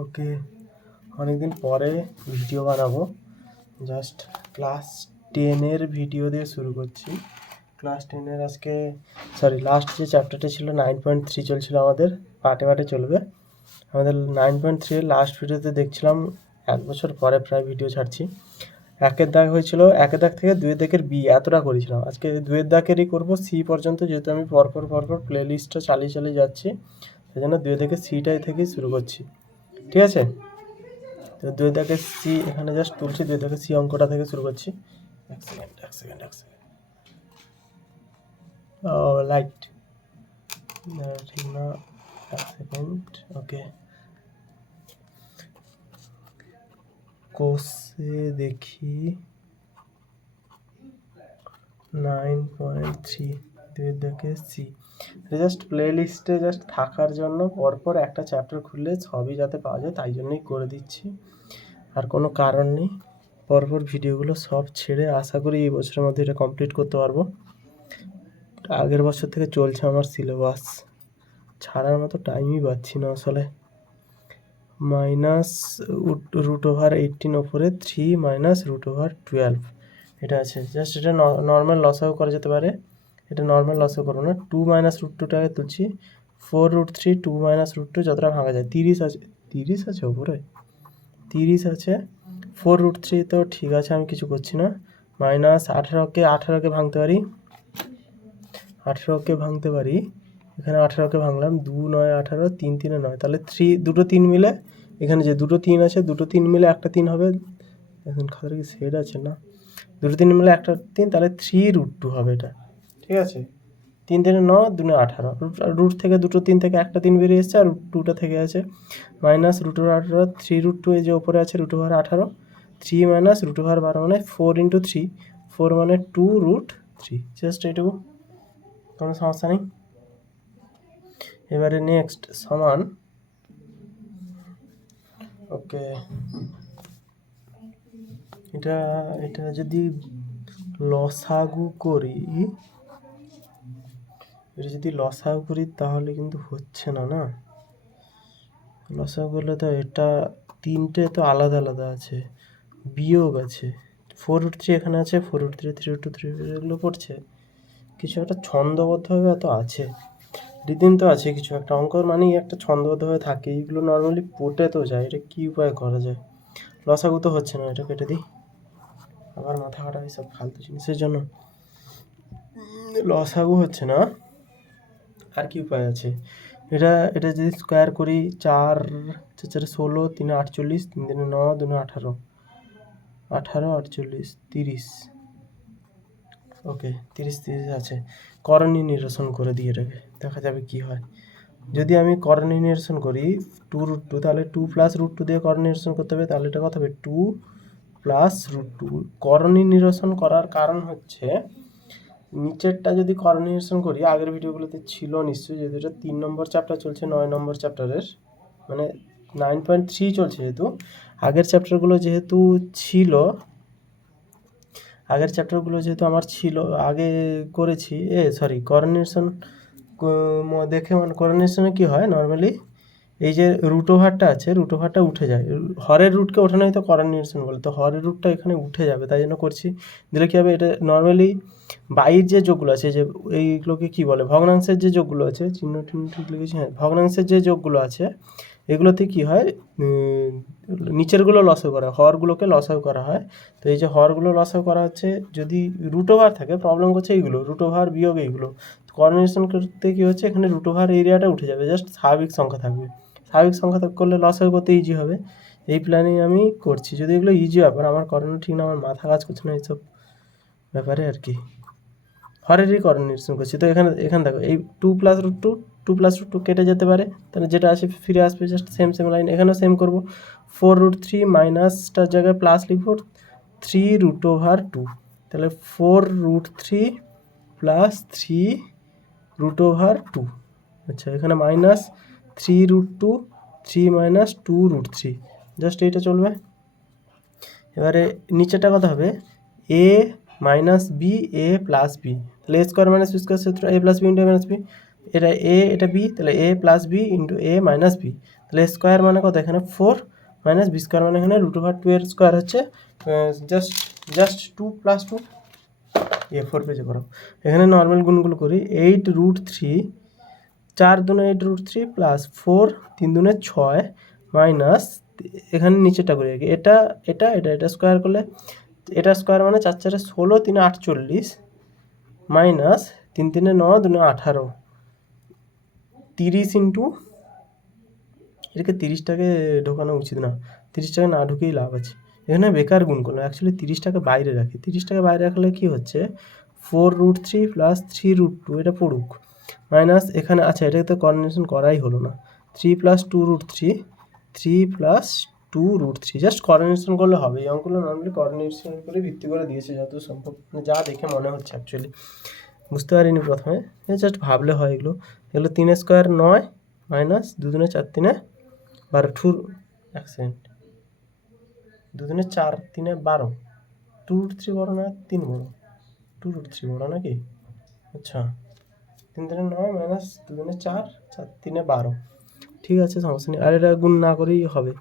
ওকে, অনেকদিন পরে ভিডিও বানাবো। জাস্ট ক্লাস 10-এর ভিডিও দিয়ে শুরু করছি। ক্লাস 10-এর আজকে লাস্ট যে চ্যাপ্টারটা ছিল 9.3 চলছিল, আমাদের পার্টে পার্টে চলবে। আমাদের 9.3-এর লাস্ট ভিডিওতে দেখছিলাম 1 বছর পরে প্রায় ভিডিও ছাড়ছি। 1-এর দাগ হয়েছিল, 1-এর দাগ থেকে 2-এর দাগের বি এতটা করেছিলাম। আজকে 2-এর দাগেরই করবো সি পর্যন্ত, যেহেতু আমি পরপর প্লে লিস্টটা চালিয়ে যাচ্ছি, সেই জন্য 2 থেকে সিটাই থেকেই শুরু করছি। ঠিক আছে, তো 2 থেকে সি এখানে জাস্ট তুলছি, 2 থেকে সি অঙ্কটা থেকে শুরু করছি। এক সেকেন্ড লাইট ঠিক না, 1 সেকেন্ড। ওকে, কোষে দেখি 9.3 2 থেকে সি। জাস্ট প্লে লিস্টে জাস্ট থাকার জন্য পরপর একটা চ্যাপ্টার খুললে সবই যাতে পাওয়া যায়, তাই জন্যই করে দিচ্ছি, আর কোনো কারণ নেই। পরপর ভিডিওগুলো সব ছেড়ে আশা করি এই বছরের মধ্যে এটা কমপ্লিট করতে পারবো। আগের বছর থেকে চলছে আমার সিলেবাস, ছাড়ার মতো টাইমই পাচ্ছি না আসলে। -√18 ওপরে 3 -√12 এটা আছে। জাস্ট এটা নর্মাল লসাগু করা যেতে পারে, এটা নর্মাল লসাগু করবো না। 2 -√2টাকে তুলছি, 4√3 2 -√2 যতটা ভাঙা যায়। 30 আছে, 30 আছে ওপরে, 30 আছে। 4√3 তো ঠিক আছে, আমি কিছু করছি না। -18কে ভাঙতে পারি, 18কে ভাঙতে পারি। এখানে 18কে ভাঙলাম, 2 9 18, 3 3 9, তাহলে 2টো 3 মিলে এখানে যে 2টো 3 আছে, 2টো 3 মিলে একটা 3 হবে। এখন খাতার কি সেট আছে না, 2টো 3 মিলে একটা 3, তাহলে 3√2 হবে এটা। ঠিক আছে, 3 3 9, 2 9 18, রুট থেকে 2টো 3 থেকে একটা 3 বেরিয়ে এসছে, আর √2টা থেকে আছে -√18, 3√2 এই যে ওপরে আছে √18, 3 -√12 মানে 4 × 3, 4 মানে 2√3। জাস্ট এইটুকু, কোনো সমস্যা নেই। এবারে নেক্সট সমান, ওকে, এটা যদি লসাগু করি, তাহলে কিন্তু হচ্ছে না। লসাগু করলে তো এটা 3টে তো আলাদা আলাদা আছে, বিয়োগ আছে। 4√3 এখানে আছে, 4√3 3√2 3 এগুলো পড়ছে, কিছু একটা ছন্দবদ্ধভাবে এত আছে, রিদিম তো আছে কিছু একটা। অঙ্কর মানেই একটা ছন্দবদ্ধভাবে থাকে, এইগুলো নর্মালি পড়তে তো যায়। এটা কী উপায় করা যায়? লসাগু তো হচ্ছে না, এটা কেটে দিই। আবার মাথা কাটা এইসব ফালতু জিনিসের জন্য। লসাগু হচ্ছে না, আর কি উপায় আছে? এটা যদি স্কোয়ার করি, 4 4 16, 3 48, 3 3 9, 2 18, 18 48 30। ওকে, 30 আছে। করণীয় নিরসন করে দিই এটাকে, দেখা যাবে কি হয়। যদি আমি করণীয় নিরসন করি 2√2, তাহলে 2 + √2 দিয়ে করণীয় নিরসন করতে হবে, তাহলে এটা কত হবে? 2 + √2। করণীয় নিরসন করার কারণ হচ্ছে, নিচেরটা যদি করণীয় নিরসন করি, আগের ভিডিওগুলোতে ছিল নিশ্চয়ই, যেহেতু এটা 3 নম্বর চ্যাপ্টার চলছে, 9 নম্বর চ্যাপ্টারের, মানে 9.3 চলছে যেহেতু। আগের চ্যাপ্টারগুলো যেহেতু আমার ছিল, আগে করেছি। করণীয় নিরসন দেখে, মানে করণীয় নিরসনে কী হয় নর্মালি, এই যে √ওভারটা আছে, √ওভারটা উঠে যায়। হরের রুটকে ওঠানো হয়তো করণীয় নিরসন বলে, তো হরের রুটটা এখানে উঠে যাবে, তাই জন্য করছি। দিলে কী হবে, এটা নর্মালি বাইর যে যোগগুলো আছে, যে এইগুলোকে কী বলে, ভগ্নাংশের যে যোগগুলো আছে, চিহ্ন ঠিক লিখেছি, হ্যাঁ, ভগ্নাংশের যে যোগগুলো আছে, এগুলোতে কী হয়, নিচেরগুলো লসাগু করা হয়, হরগুলোকে লসাগু করা হয়। তো এই যে হরগুলো লসাগু করা হচ্ছে, যদি √ওভার থাকে, প্রবলেম করছে এইগুলো √ওভার বিয়োগ এইগুলো। করণীয় করতে কী হচ্ছে, এখানে √ওভার এরিয়াটা উঠে যাবে, জাস্ট স্বাভাবিক সংখ্যা থাকবে। স্বাভাবিক সংখ্যা করলে লসাগু করতে ইজি হবে, এই প্ল্যানিং আমি করছি। যদি এগুলো ইজি ব্যাপার, আমার করানো ঠিক না, আমার মাথা কাজ করছে না এইসব ব্যাপারে আর কি। হরেরই করণীয় নিরসন করছি, তো এখানে দেখো, এই 2 + √2 কেটে যেতে পারে, তাহলে যেটা আসে ফিরে আসবে, জাস্ট সেম লাইন এখানেও সেম করবো। 4√3 মাইনাসটার জায়গায় প্লাস লিখবো, 3√2, তাহলে 4√3 + 3√2। আচ্ছা, এখানে -3√2, 3 - 2√3, জাস্ট এইটা চলবে। এবারে নিচেটা কত হবে, a - b a + b, তাহলে a² - b² সূত্র, a + b × -b, এটা এ এটা বি, তাহলে এ প্লাস বি ইন্টু এ মাইনাস বি, তাহলে স্কোয়ার মানে কত এখানে 4 মাইনাস বি স্কোয়ার মানে এখানে √2 এর স্কোয়ার হচ্ছে জাস্ট 2 প্লাস 2, A4 পেজে করো। এখানে নর্মাল গুণগুলো করি, 8√3, 4 দুনে 8√3 প্লাস 4 3 দুনে 6 মাইনাস এখানে নিচেটা করি আগে, এটা এটা এটা এটা স্কোয়ার করলে এটা স্কোয়ার মানে 4 4 16 3 48 মাইনাস 3 3 9 2 18 30 ইন্টু, এটাকে 30টাকে ঢোকানো উচিত না, 30টাকে না ঢুকেই লাভ আছে। এখানে বেকার গুণ করলাম, অ্যাকচুয়ালি 30টাকে বাইরে রাখি, 30টাকে বাইরে রাখলে কি হচ্ছে 4√3 প্লাস 3√2, এটা পড়ুক, মাইনাস এখানে আচ্ছা এটাকে তো কর্ডিনেশন করাই হলো না, 3 প্লাস 2√3, 3 প্লাস 2√3, জাস্ট কোঅর্ডিনেশন করলে হবে। এই অঙ্কগুলো নর্মালি কোঅর্ডিনেশন করে ভিত্তি করে দিয়েছে যত সম্ভব, মানে যা দেখে মনে হচ্ছে, অ্যাকচুয়ালি বুঝতে পারিনি প্রথমে, জাস্ট ভাবলে হয়। এগুলো 3 স্কোয়ার 9 মাইনাস 2 দুনে 4 3 12, 1 সেকেন্ড, 2 দুনে 4 3 12, 2√3 বড় না 3 বড়? 2√3 বড় নাকি? আচ্ছা 3 3 9 মাইনাস 2 দুনে 4 4 3 12, ঠিক আছে সমস্যা নেই। আর এটা গুণ না করেই হবে,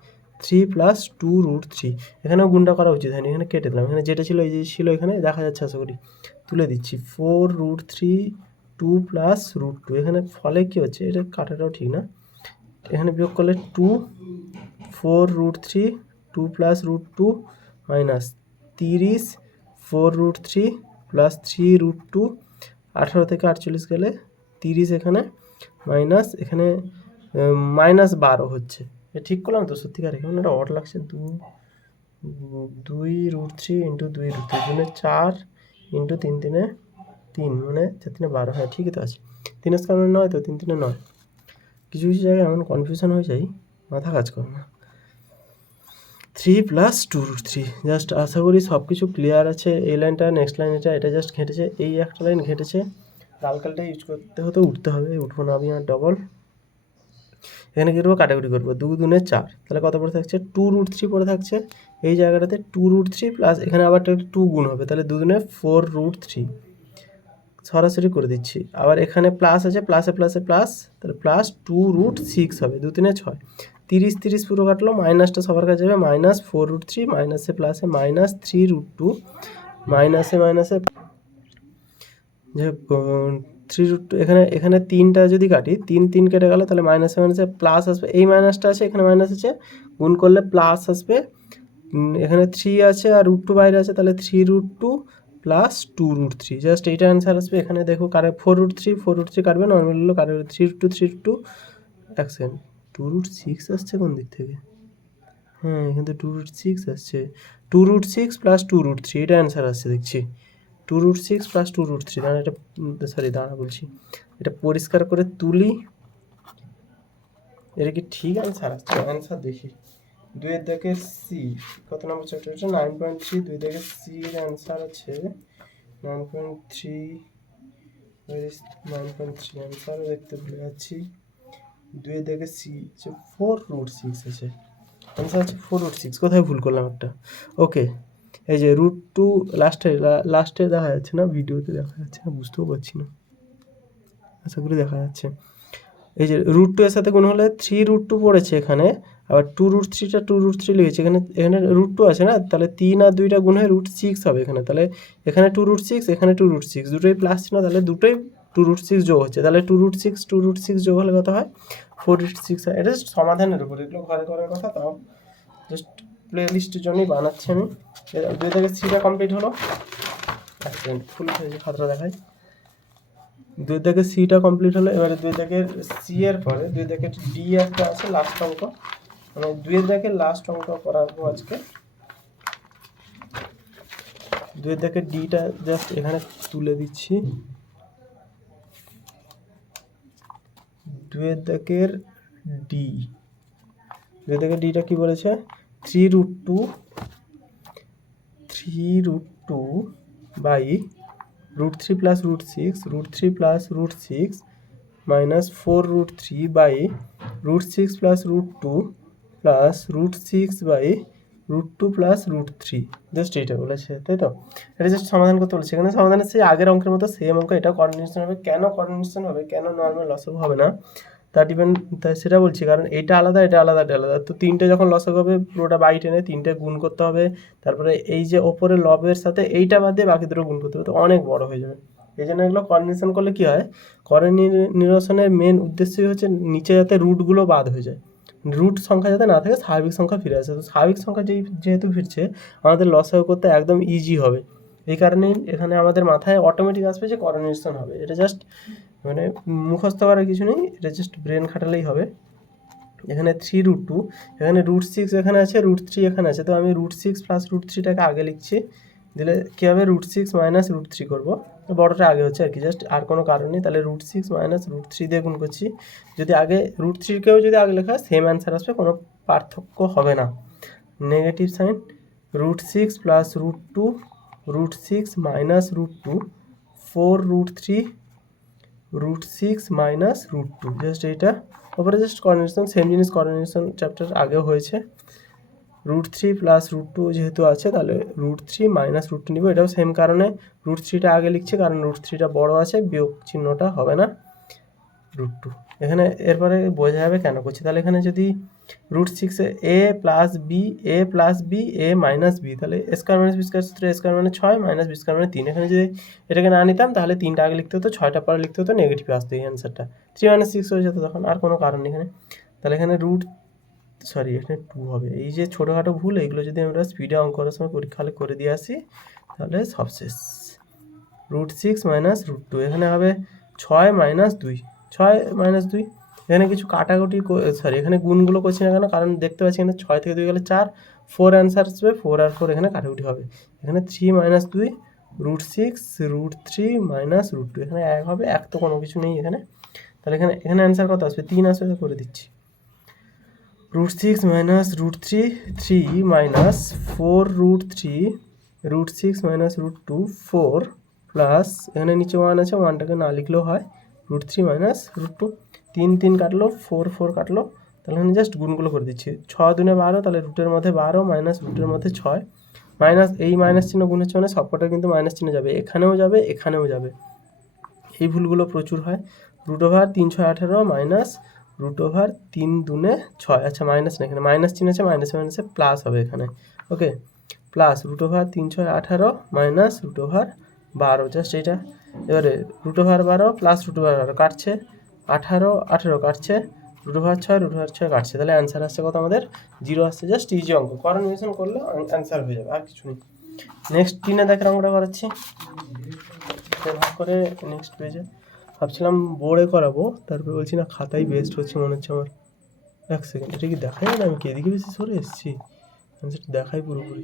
3 প্লাস 2√3, এখানেও গুণটা করা উচিত হয়নি, এখানে কেটে দিলাম, এখানে যেটা ছিল এই যে ছিল এখানে দেখা যাচ্ছে, আশা করি তুলে দিচ্ছি, 4√3 2 প্লাস √2, এখানে ফলে কী হচ্ছে এটা কাটাটাও ঠিক না, এখানে বিয়োগ করলে 2 4√3 2 প্লাস √2 মাইনাস 30 4√3 প্লাস 3√2, 18 থেকে 48 গেলে 30 এখানে মাইনাস এখানে -12 হচ্ছে, ঠিক করলাম তো সত্যিকার? এখানে একটা অড লাগছে, 2√3 ইন্টু 2√3 মানে 4 ইন্টু 3 3 3 মানে 4 3 12, হ্যাঁ ঠিকই তো আছে, 3 স্কোয়ার মানে 9, তো 3 3 9, কিছু কিছু জায়গায় এমন কনফিউশন হয়ে যায় মাথা কাজ করে না। 3 প্লাস 2√3, জাস্ট আশা করি সব কিছু ক্লিয়ার আছে। এই লাইনটা নেক্সট লাইন এটা জাস্ট ঘেঁটেছে, এই একটা লাইন ঘেঁটেছে, লালকালটা ইউজ করতে হতে উঠতে হবে, উঠবো না আমি আর ডবল, এখানে কী করবো কাটাকুটি করবো, 2 দুনে 4, তাহলে কত পড়ে থাকছে 2√3 পড়ে থাকছে, এই জায়গাটাতে 2√3 প্লাস এখানে আবার 2 গুণ হবে, তাহলে 2 দুনে 4√3 সরাসরি করে দিচ্ছি, আবার এখানে প্লাস আছে, প্লাসে প্লাসে প্লাস, তাহলে প্লাস 2√6 হবে, 2 3 6, 30 30 পুরো কাটলো, মাইনাসটা সবার কাছে যাবে, মাইনাস 4√3 মাইনাসে প্লাসে মাইনাস 3√2 মাইনাসে মাইনাসে যে 3√2, এখানে 3টা যদি কাটি 3 3 কেটে গেল, তাহলে মাইনাসে মাইনাসে প্লাস আসবে, এই মাইনাসটা আছে এখানে মাইনাস আছে, গুণ করলে প্লাস আসবে, এখানে 3 আছে আর √2 বাইরে আছে, তাহলে 3√2 প্লাস 2√3, জাস্ট এইটা অ্যান্সার আসবে। এখানে দেখো 4√3 কাটবে, নর্মাল হলো কাটবে 3√2 এক সেকেন্ড, 2√6 আসছে কোন দিক থেকে? হ্যাঁ কিন্তু 2√6 আসছে, 2√6 প্লাস 2√3, এটা অ্যান্সার আসছে দেখছি, 2√6 প্লাস 2√3, দাঁড়া এটা দাঁড়া বলছি, এটা পরিষ্কার করে তুলি, এটা কি ঠিক অ্যান্সার আসছে? অ্যান্সার দেখি, 2 এর দাগে সি, কত নম্বর চ্যাপ্টার এটা? 9.3, 2 এর দাগে সি এর অ্যান্সার আছে 9.3, 9.3 অ্যান্সার দেখতে ভুলে যাচ্ছি, 2 এর দাগে সি 4√6 আছে, অ্যান্সার হচ্ছে 4√6, কোথায় ভুল করলাম একটা, ওকে। এই যে √2 লাস্টে দেখা যাচ্ছে না, ভিডিওতে দেখা যাচ্ছে না, বুঝতেও পারছি না, আশা করি দেখা যাচ্ছে। এই যে √2 এর সাথে গুণ হলে 3√2 পড়েছে এখানে, আবার 2√3টা 2√3 লিখেছে, এখানে √2 আছে না, তাহলে 3 আর 2টা গুণ হয়ে √6 হবে এখানে, তাহলে এখানে 2√6 এখানে 2√6, দুটোই প্লাস ছিল, তাহলে দুটোই 2√6 যোগ হচ্ছে, তাহলে 2√6 যোগ হলে কত হয় 4√6 হয়। এটা জাস্ট সমাধানের উপর, এগুলো ঘরে করার কথা, তাও জাস্ট প্লে লিস্টের জন্যই বানাচ্ছি আমি। 2 থেকে সিটা কমপ্লিট হলো, এক সেকেন্ড ফুল খাতাটা দেখাই, 2 থেকে সিটা কমপ্লিট হলো, এবারে 2 থেকে সি এর পরে 2 থেকে ডি একটা আছে লাস্ট অঙ্ক, মানে 2 থেকে লাস্ট অঙ্ক করাবো আজকে। 2 থেকে ডিটা জাস্ট এখানে তুলে দিচ্ছি, 2 থেকে ডি, 2 থেকে ডিটা কি বলেছে, 3√2 by √3 plus √6, √3 plus √6 minus 4√3 by √6 plus √2 plus √6 by √2 plus √3, just এইটা বলেছে, তাই তো? এটা জাস্ট সমাধান করতে বলেছে। এখানে সমাধানের সেই আগের অঙ্কের মতো সেম অঙ্ক, এটা কোঅর্ডিনেশন হবে। কেন কোঅর্ডিনেশন হবে, কেন নর্মাল লসাগু হবে না, সেটা বলছি। কারণ এটা আলাদা, এটা আলাদা, এটা আলাদা। তো তিনটে যখন লসাগু হবে পুরোটা বাই টেনে তিনটে গুণ করতে হবে, তারপরে এই যে ওপরের লবের সাথে এইটা বাদ দিয়ে বাকি দুটো গুণ করতে হবে, তো অনেক বড় হয়ে যাবে। এই জন্য এগুলো কোঅর্ডিনেশন করলে কী হয়, নিরসনের মেন উদ্দেশ্যই হচ্ছে নিচে যাতে রুটগুলো বাদ হয়ে যায়, রুট সংখ্যা যাতে না থাকে, স্বাভাবিক সংখ্যা ফিরে আসে। তো স্বাভাবিক সংখ্যা যেহেতু ফিরছে, আমাদের লসাগু করতে একদম ইজি হবে। এই কারণেই এখানে আমাদের মাথায় অটোমেটিক আসবে যে কোঅর্ডিনেশন হবে। এটা জাস্ট মানে মুখস্থ করার কিছু নেই, এটা জাস্ট ব্রেন খাটালেই হবে। এখানে 3√2, এখানে √6 এখানে আছে, √3 এখানে আছে। তো আমি √6 প্লাস √3টাকে আগে লিখছি, দিলে কী হবে, √6 মাইনাস √3 করবো, বড়টা আগে হচ্ছে আর কি, জাস্ট আর কোনো কারণ নেই। তাহলে √6 মাইনাস √3 দিয়ে গুণ করছি। যদি আগে √3কেও যদি আগে লেখা হয় সেম অ্যান্সার আসবে, কোনো পার্থক্য হবে না। Negative sign, √6 plus √2, √6 minus √2, 4√3, √6 minus √2, just এইটা। তারপরে জাস্ট কোঅর্ডিনেশন, সেম জিনিস কোঅর্ডিনেশন চ্যাপ্টার আগেও হয়েছে। √3 প্লাস √2 যেহেতু আছে, তাহলে √3 মাইনাস √2 নিব। এটাও সেম কারণে √3টা আগে লিখছি, কারণ √3টা বড় আছে, বিয়োগ চিহ্নটা হবে না, √2। এখানে এরপরে বোঝা যাবে কেন করছি। তাহলে এখানে যদি √6 এ প্লাস বি, এ প্লাস বি, এ মাইনাস বি, তাহলে স্কোয়ার মাইনাস বি স্কোয়ার সূত্রে স্কোয়ার মানে 6 মাইনাস বি স্কোয়ার মানে 3। এখানে যদি এটাকে না নিতাম তাহলে 3টা আগে লিখতে হতো, 6টা পরে লিখতে হতো, নেগেটিভ আসতো এই অ্যান্সারটা, 3 - 6 হয়ে যেত তখন, আর কোনো কারণ নেই এখানে। তাহলে এখানে এখানে 2 হবে। এই যে ছোটোখাটো ভুল, এইগুলো যদি আমরা স্পিডে অঙ্ক করার সময় পরীক্ষা হলে করে দিয়ে আসি, তাহলে সব শেষ। √6 মাইনাস √2, এখানে হবে 6 মাইনাস 2, 6 মাইনাস 2। এখানে কিছু কাটাকুটি, এখানে গুণগুলো করছি না কেন, কারণ দেখতে পাচ্ছি এখানে 6 থেকে 2 গেলে 4, 4 অ্যান্সার আসবে, 4 আর 4 এখানে কাটাকুটি হবে। এখানে 3 মাইনাস 2, √6, √3 মাইনাস √2, এখানে 1 হবে, 1 তো কোনো কিছু নেই এখানে। তাহলে এখানে অ্যান্সার কত আসবে, 3 আসবে, করে দিচ্ছি। √6 মাইনাস √3, 3 মাইনাস 4√3, √6 মাইনাস √2, 4 প্লাস এখানে নিচে 1 আছে, 1টাকে না লিখলেও হয়, √3 মাইনাস √2, 3 3 কাটলো, 4 4 কাটলো। তাহলে আমি জাস্ট গুণগুলো করে দিচ্ছি, 6 দুনে 12, তাহলে রুটের মধ্যে 12 মাইনাস রুটের মধ্যে 6, মাইনাস এই মাইনাস চিহ্ন গুণ হচ্ছে মানে সবকটা কিন্তু মাইনাস চিহ্ন যাবে, এখানেও যাবে, এখানেও যাবে। এই ভুলগুলো প্রচুর হয়। √3 × 18 মাইনাস √3 দুনে 6, আচ্ছা মাইনাস না, এখানে মাইনাস চিহ্ন আছে, মাইনাসে মাইনাসে প্লাস হবে এখানে, ওকে, প্লাস √3 × 18 মাইনাস √12, জাস্ট এইটা। এবারে √12 প্লাস √12 কাটছে, 18 18 কাটছে, √6 √6 কাটছে, তাহলে অ্যান্সার আসছে কত আমাদের, 0 আসছে। জাস্ট ইজি অঙ্ক, কোঅর্ডিনেশন করলে অ্যান্সার হয়ে যাবে, আর কিছু নেই। নেক্সট 3 দেখের অঙ্কটা করাচ্ছি, ভাগ করে নেক্সট পেজে। ভাবছিলাম বোর্ডে করাবো, তারপরে বলছি না খাতাই বেস্ট হচ্ছে মনে হচ্ছে আমার। 1 সেকেন্ড, এটা কি দেখাই না আমি কি এদিকে বেশি সরে এসেছি, সেটা দেখাই পুরোপুরি।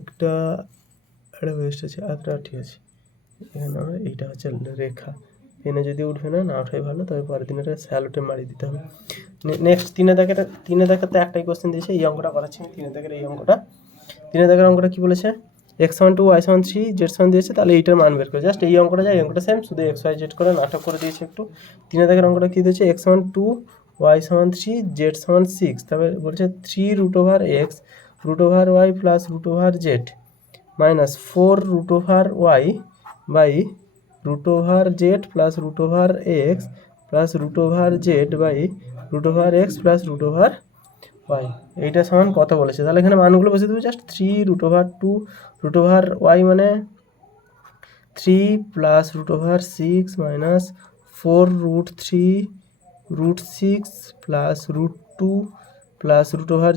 একটা বেস্ট আছে, একটা ঠিক আছে। এখানে আমরা এইটা হচ্ছে রেখা, পেনে যদি উঠবে না ওঠাই ভালো, তবে পরের দিন এটা স্যালোটে মারিয়ে দিতে হবে। নেক্সট 3 দেখাতে একটাই কোশ্চেন দিয়েছে, এই অঙ্কটা করাচ্ছি আমি। 3 দেখের এই অঙ্কটা, 3 দেখের অঙ্কটা কী বলেছে, x1 2 y1 3 z1 দিয়েছে, তাহলে এইটার মান বের করে, জাস্ট এই অঙ্কটা যায়, এই অঙ্কটা সেম, শুধু x y z করে নাটক করে দিয়েছে একটু। 3 দেখের অঙ্কটা কী দিয়েছে, x1 2 y1 3 z1 6, তারপরে বলছে 3√x √y plus √z minus 4√y by √z plus √x plus √z by √x plus √y, এইটা সমান কত বলেছে। তাহলে এখানে মানগুলো বসে দেবো, জাস্ট 3√2 √y মানে 3 প্লাস √6 মাইনাস 4√3 √6 প্লাস √2 প্লাস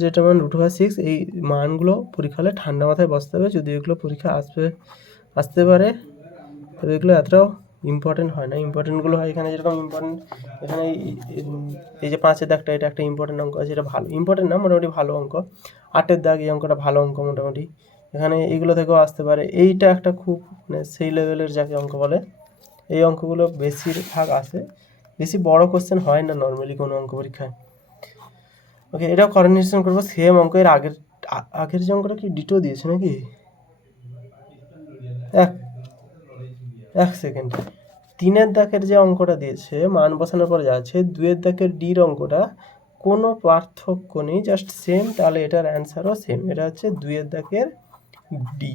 যেটা মান √6, এই মানগুলো পরীক্ষা হলে ঠান্ডা মাথায় বসতে হবে। যদি এগুলো পরীক্ষা আসতে পারে, তবে এগুলো এতটাও ইম্পর্টেন্ট হয় না, ইম্পর্টেন্টগুলো হয় এখানে, যেরকম ইম্পর্টেন্ট এখানে এই যে 5-এর দাগটা, এটা একটা ইম্পর্টেন্ট অঙ্ক আছে, এটা ভালো, ইম্পর্টেন্ট না মোটামুটি ভালো অঙ্ক। 8-এর দাগ, এই অঙ্কটা ভালো অঙ্ক মোটামুটি, এখানে এইগুলো থেকেও আসতে পারে। এইটা একটা খুব মানে সেই লেভেলের যাকে অঙ্ক বলে, এই অঙ্কগুলো বেশিরভাগ আসে, বেশি বড় কোশ্চেন হয় না নর্মালি কোনো অঙ্ক পরীক্ষায়। ওকে, এটাও কোঅর্ডিনেশন করবো, সেম অঙ্ক। এর আগের যে অঙ্কটা কি ডিটো দিয়েছে নাকি, এক সেকেন্ড, 3-এর দাগের যে অঙ্কটা দিয়েছে মান বসানোর পরে যা আছে, 2-এর দাগের ডির অঙ্কটা কোনো পার্থক্য নেই, জাস্ট সেম, তাহলে এটার অ্যান্সারও সেম। এটা হচ্ছে 2-এর দাগের ডি,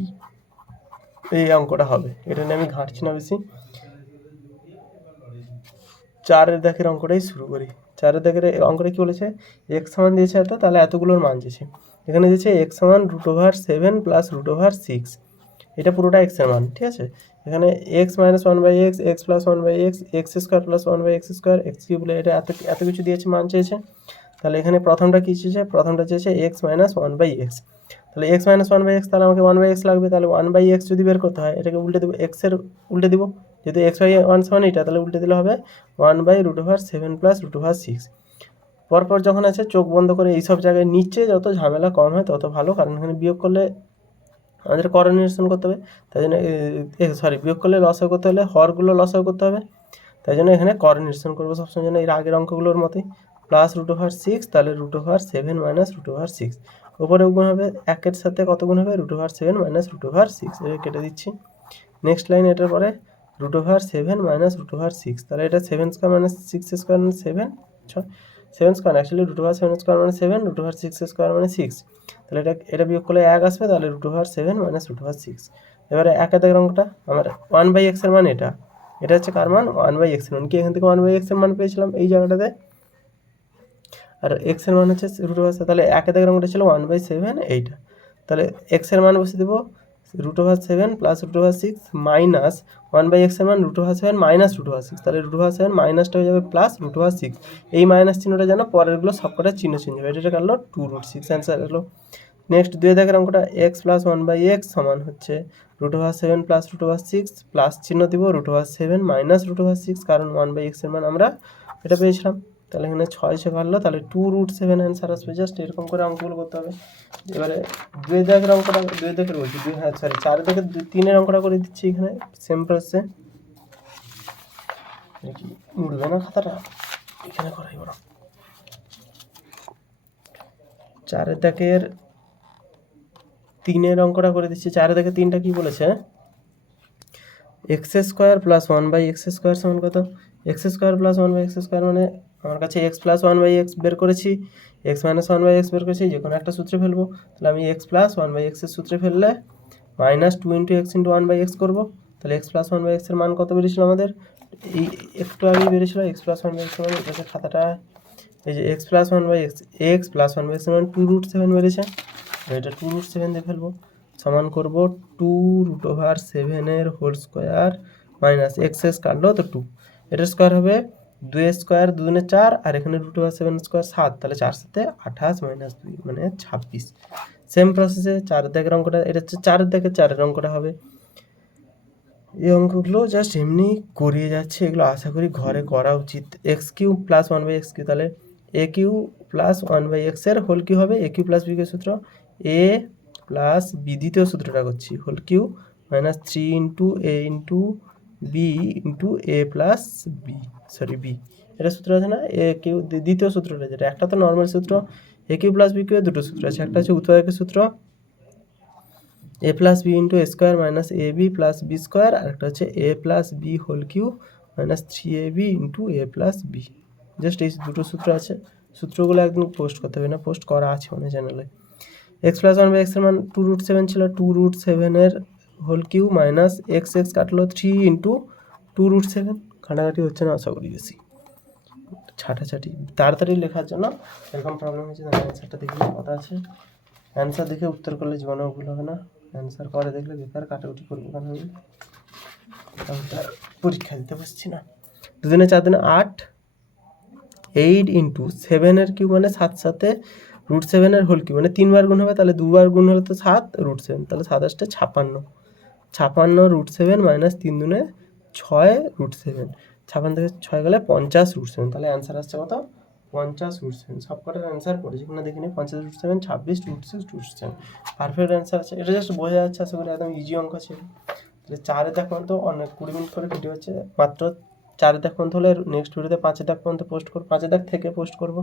এই অঙ্কটা হবে। এটা নিয়ে আমি ঘাঁটছি না বেশি। 4-এর দাগের অঙ্কটাই শুরু করি। 4-এর দাগের অঙ্কটা কী বলেছে, এক্স সমান দিয়েছে এত, তাহলে এতগুলোর মান দিয়েছে। এখানে দিয়েছে এক্স সমান √7 প্লাস √6, এটা পুরোটা এক্সের মান, ঠিক আছে। এখানে x minus 1/x, x plus 1/x, x square plus 1/x square, x cube, এটা এত কিছু দিয়েছে, মান চেয়েছে। তাহলে এখানে প্রথমটা কী চেয়েছে, প্রথমটা চেয়েছে এক্স মাইনাস 1/x, তাহলে এক্স মাইনাস 1/x, তাহলে আমাকে 1/x লাগবে, তাহলে 1/x যদি বের করতে হয় এটাকে উল্টে দেবো, এক্সের উল্টে দিব, যেহেতু এক্স বাই 1 সমান এটা, তাহলে উল্টে দিলে হবে 1/√7 প্লাস √6। পরপর যখন আছে চোখ বন্ধ করে এইসব জায়গায় নিচে যত ঝামেলা কম হয় তত ভালো, কারণ এখানে বিয়োগ করলে আমাদের করনির্ণয় করতে হবে, তাই জন্য বিয়োগ করলে লসাগু করতে হলে হরগুলো লসাগু করতে হবে, তাই জন্য এখানে করনির্ণয় করবো সবসময় জন্য এর আগের অঙ্কগুলোর মতোই, প্লাস √6, তাহলে √7 মাইনাস √6, উপরে গুণ হবে, একের সাথে কত গুণ হবে, √7 মাইনাস √6, এটা কেটে দিচ্ছি। নেক্সট লাইন, এটার পরে √7 মাইনাস √6, তাহলে এটা 7 স্কোয়ার মাইনাস 6 স্কোয়ার মানে 7 স্কোয়ার, অ্যাকচুয়ালি √7 স্কোয়ার মানে 7, √6 স্কোয়ার মানে 6, তাহলে এটা বিয়োগ করলে 1 আসবে, তাহলে √7 মাইনাস √6। এবারে একের দাগের অঙ্কটা আমার 1/x এর মান, এটা হচ্ছে কার মান, 1/x এর মান, কি এখান থেকে 1/x এর মান পেয়েছিলাম এই জায়গাটাতে, আর x এর মান হচ্ছে √7, তাহলে একের দাগের অঙ্কটা ছিল 1/7 এইটা, তাহলে x এর মান বসে দেবো √7 প্লাস √6 মাইনাস 1/x এর মান √7 মাইনাস √6, তাহলে √7 মাইনাসটা হয়ে যাবে প্লাস √6, এই মাইনাস চিহ্নটা যেন পরেরগুলো সবকটা চিহ্ন চেঞ্জ হবে, এটা কাটলো 2√6, অ্যান্সার এলো। নেক্সট 2 দাগের অঙ্কটা x প্লাস 1/x সমান হচ্ছে √7 প্লাস √6, প্লাস চিহ্ন দিব, √7 মাইনাস √6, কারণ 1/x এর মান আমরা এটা পেয়েছিলাম, তাহলে এখানে 6 কাটলো, তাহলে 2√7 অ্যান্সার আসবে। জাস্ট এরকম করে অঙ্কগুলো করতে হবে। এবারে 2 দাগের অঙ্কটা, 2 দাগের বলছি 4 দাগের 3-এর অঙ্কটা করে দিচ্ছি, এখানে সেম প্রসেসে, কি উঠবে না খাতাটা, এখানে করাই বড়। 4 দাগের 3-এর অঙ্কটা করে দিচ্ছি। 4 দাগের 3টা কি বলেছে, x square plus 1/x square সমান কত, x square plus 1/x square মানে আমার কাছে এক্স প্লাস 1/x বের করেছি, এক্স মাইনাস 1/x বের করেছি, যে কোনো একটা সূত্রে ফেলবো, তাহলে আমি এক্স প্লাস 1/x এর সূত্রে ফেললে মাইনাস 2 × x × 1/x করবো, তাহলে এক্স প্লাস 1/x এর মান কত বেরিয়েছিল আমাদের, এই একটু আগেই বেরিয়েছিল, এক্স প্লাস 1/x এর মান, এটাকে খাতাটা, এই যে x plus 1/x, x plus 1/x এর মান 2√7 বেরিয়েছে, এটা 2√7 দিয়ে ফেলবো, সমান করবো 2√7 এর হোল স্কোয়ার মাইনাস এক্স কাটলো তো 2, এটার স্কোয়ার হবে 2 স্কোয়ার 2 × 4, আর এখানে √7 স্কোয়ার 7, তাহলে 4 সাথে 28 মাইনাস 2 মানে 26। সেম প্রসেসে 4 দাগের অঙ্কটা, এটা হচ্ছে 4 দাগের 4-এর অঙ্কটা হবে। এই অঙ্কগুলো জাস্ট এমনি করিয়ে যাচ্ছে, এগুলো আশা করি ঘরে করা উচিত। X Q plus 1/x Q, তাহলে এ কিউ প্লাস 1/x এর হোল কিউ হবে, a cube plus b cube সূত্র, এ প্লাস বি, দ্বিতীয় সূত্রটা করছি, whole cube minus 3 × a × b × a plus b, b, এটা সূত্র আছে না, এ কিউ, দ্বিতীয় সূত্রটা যেটা, একটা তো নর্মাল সূত্র, a cube plus b cube দুটো সূত্র আছে, একটা হচ্ছে উৎপাদকের সূত্র a plus b × a square minus a b plus b square, আর একটা হচ্ছে a plus b whole cube minus 3ab × a plus b, just এই দুটো সূত্র আছে, সূত্রগুলো একদম পোস্ট করতে হবে না, পোস্ট করা আছে মানে চ্যানেলে। এক্স প্লাস 1/x এর মান 2√7 ছিল, 2√7 এর হোল কিউ মাইনাস এক্স কাটলো 3 × 2√7, ঘাটাঘাটি হচ্ছে না আশা করি বেশি, ছাটাছাটি তাড়াতাড়ি লেখার জন্য এরকম প্রবলেম হচ্ছে। অ্যান্সারটা দেখলে কথা আছে, অ্যান্সার দেখে উত্তর করলে জীবনেও ভুল হবে না, অ্যান্সার করে দেখলে বেকার কাটাকুটি করবো, কারণ আমি তার পরীক্ষা দিতে বসছি না। 2 × 4 = 8, 8 × 7 এর কিউ মানে 7 সাথে √7 এর হোল কিউ মানে 3 বার গুণ হবে, তাহলে 2 বার গুণ হলে তো 7 √7, তাহলে 7 × 8 = 56, √7 মাইনাস 3 × 6 √7, 56 থেকে 6 গেলে 50 √7, তাহলে অ্যান্সার আসছে কত, 50 √7। সব কটার অ্যান্সার পড়েছি কিনা দেখিনি, 50 √7, 26 √6 √7, পারফেক্ট অ্যান্সার আছে। এটা জাস্ট বোঝা যাচ্ছে, আশা করি একদম ইজি অঙ্ক ছিল। তাহলে 4 দাগ পর্যন্ত অনেক 20 মিনিট করে ভিডিও হচ্ছে, মাত্র 4 দাগ পর্যন্ত হলে নেক্সট ভিডিওতে 5 দাগ পর্যন্ত পোস্ট করবো, 5 দাগ থেকে পোস্ট করবো।